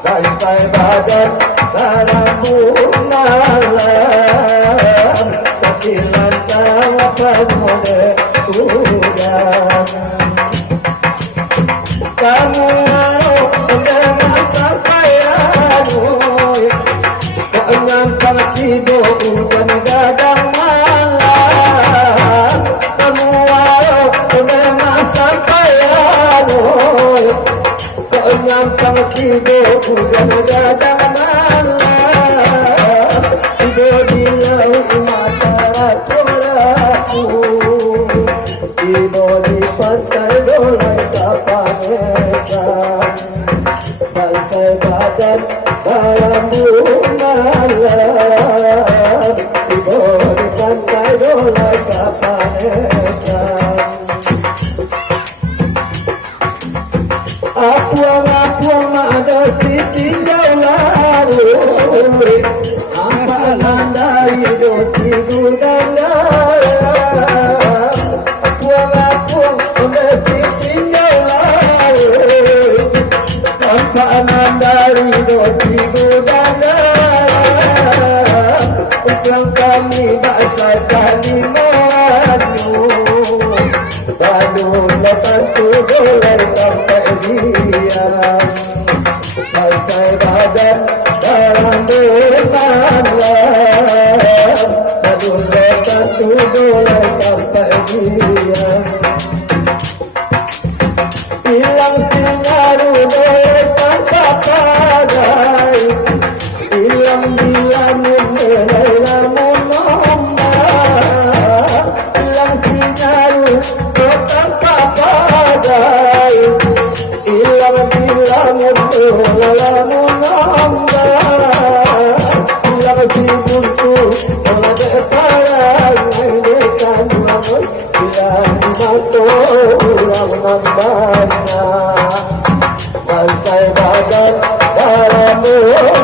sampai badan barangmu malam tapi lantang pemuda udang kamu dengan sampai anu kau nyampak tidur dan gadang malam kamu dengan sampai anu kau nyampak tidur dan gadang malam tidur di laut mata koraku tidur di pantai dolai kapanesan sampai badan dalam malam tidur di pantai dolai kapanesan apuang ada si tinggal lalu apa landai dosi gudang apuang ada si tinggal lalu apa landai dosi gudang Ulang kami basah kali maju Baru lepas tu boleh sampai diam Basah badan dalam malam Baru lepas tu boleh sampai diam Hilang sinar boleh tanpa pagai Hilang bila lamun nombor Hilang sinar tanpa pagai Hilang bila lamun nombor Hilang si buntu oleh parang mendekan lamun Hilang moto ulang nambahnya Masai badan dalam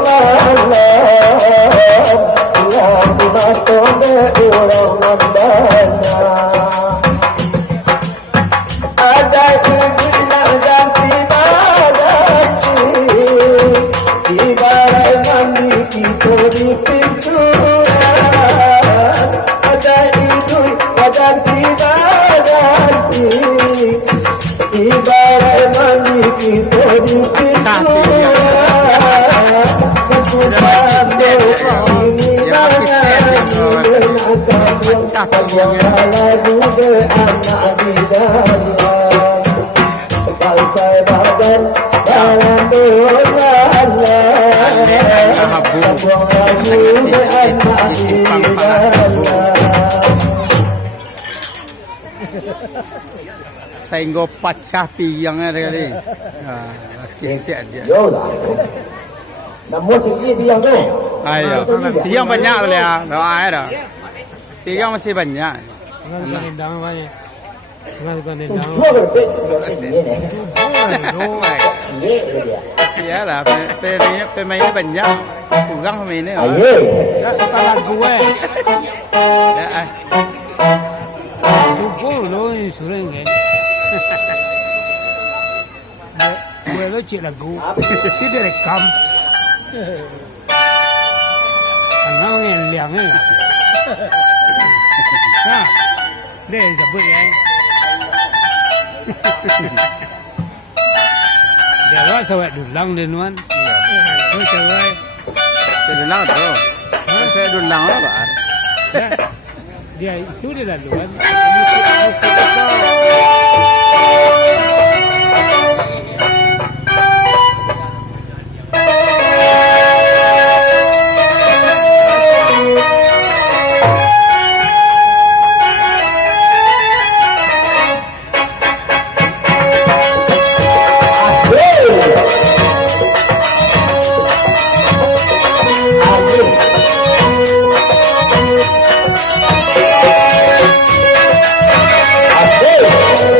malam Hilang moto ulang nambahnya Ada ibu nak ganti bagasi Ibarat mandi kita di pintuan Ada ibu nak ganti bagasi Ibarat mandi kita di pintuan Lagu beranak di dalam Balsai badan dalam bulan Buang lagu beranak di dalam Sehingga pecah piang ada kali. Kisah aja. Yo lah Nak musik ni biang tu Ayo, piang banyak kali ya. Doa ada. Piang masih banyak. Nendang banyak. Nendang. Jual berbeza ni ni Ye dia Ya lah, pemain banyak. Kurang pemain ni. Ye Bukan lagu Ya, Jumpa lo insuran kan. Gue lo cik lagu. Itu direkam. Anang yang liang ni. Ha. Dia sebut kan. Dia buat sawat dulang dia nuan. Tu cewek. saya dulang tu. Saya dulang apa? Dia itu dia laluan. Asik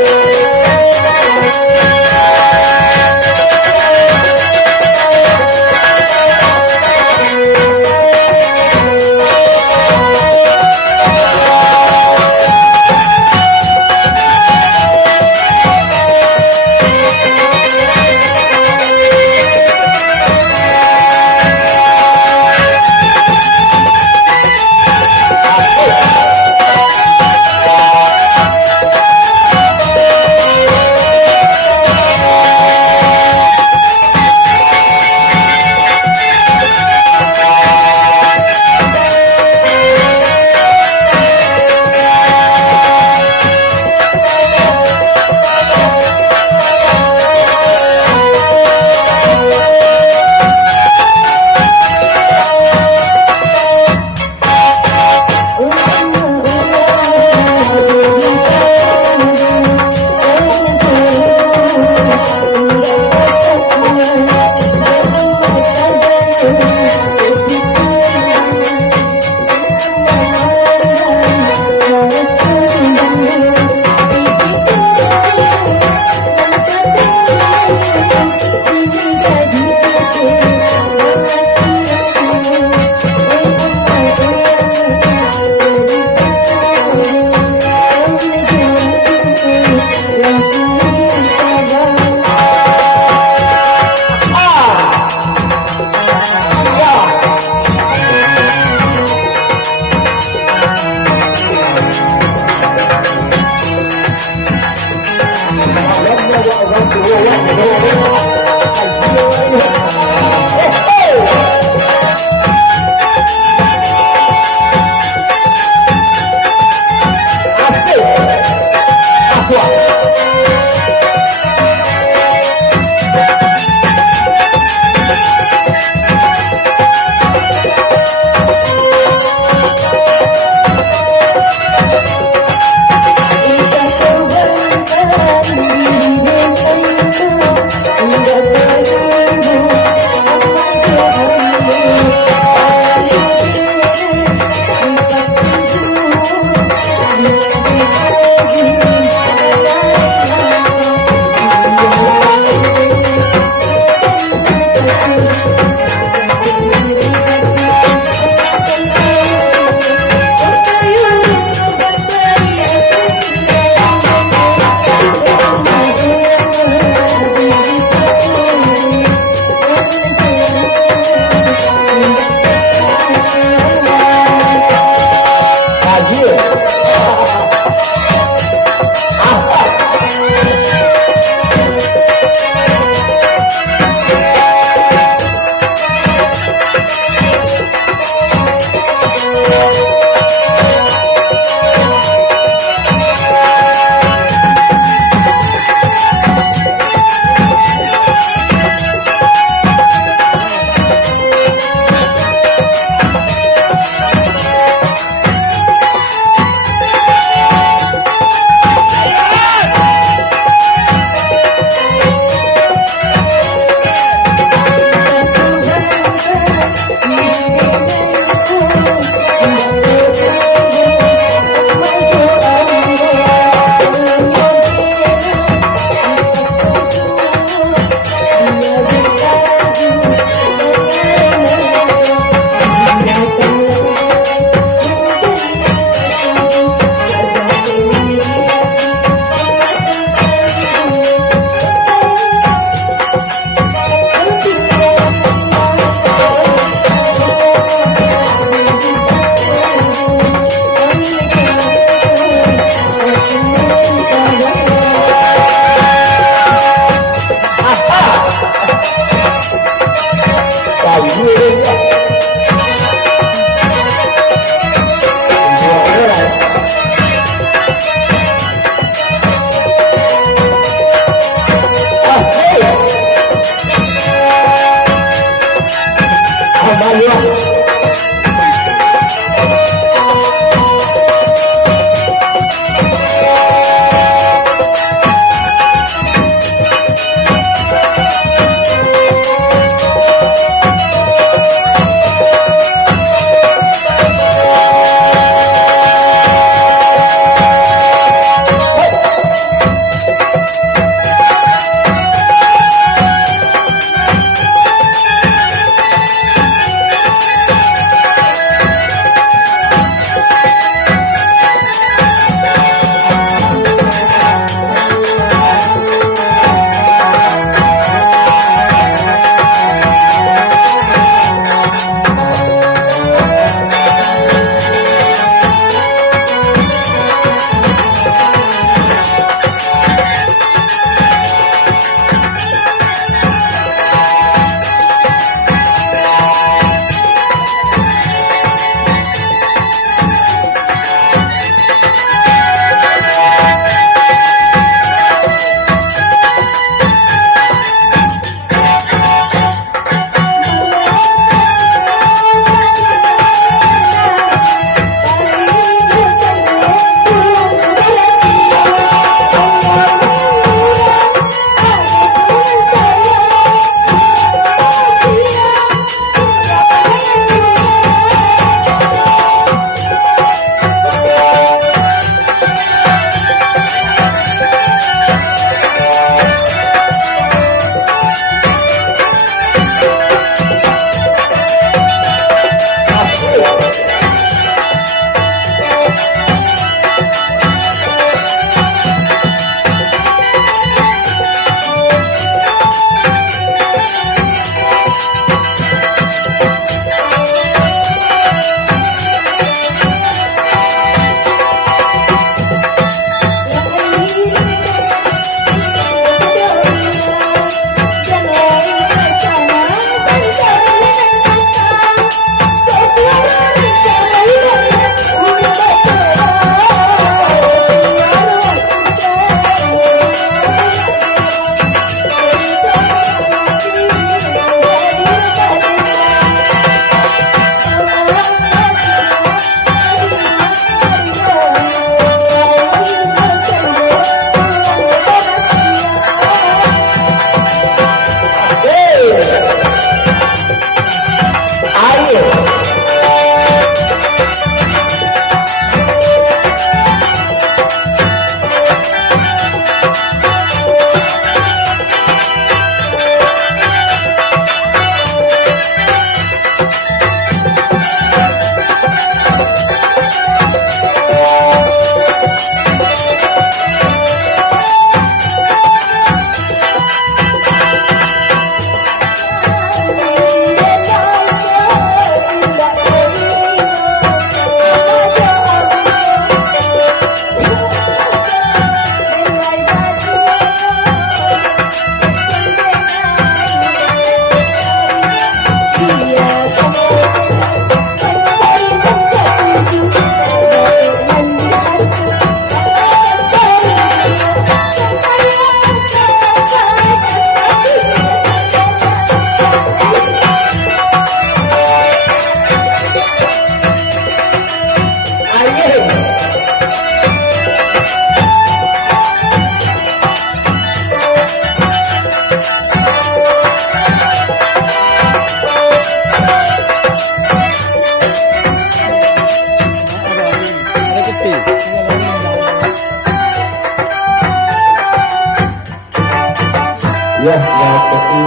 Ya, yang pasti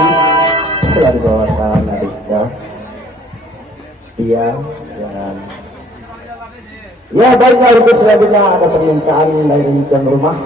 telah dibawakan Adika. Iya, dan ya baiklah, itu selanjutnya ada permintaan dari rumah.